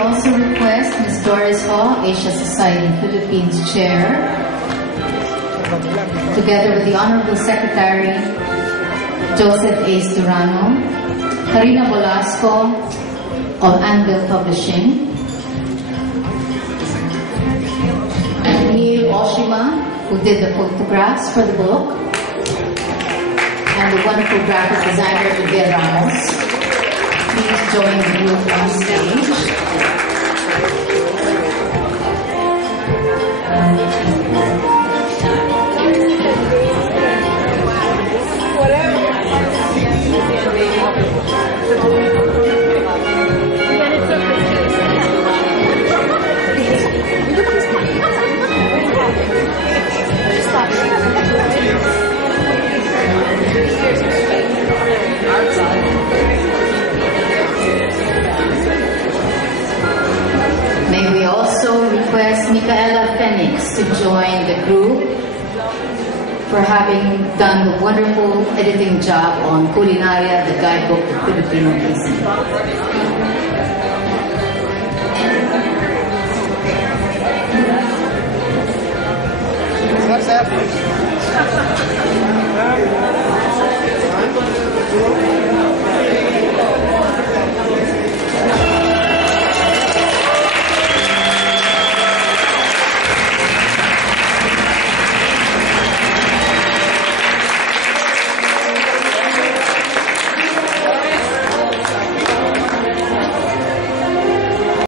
also request Ms. Doris Ho, Asia Society Philippines Chair, together with the Honorable Secretary Joseph A. Durano, Karina Velasco of Anvil Publishing, Neil Oshima, who did the photographs for the book, and the wonderful graphic designer Miguel Ramos. Please join the group on stage. May we also request Micaela Phoenix to join the group for having done the wonderful editing job on Kulinarya, the guidebook to Filipino cuisine. What's happening?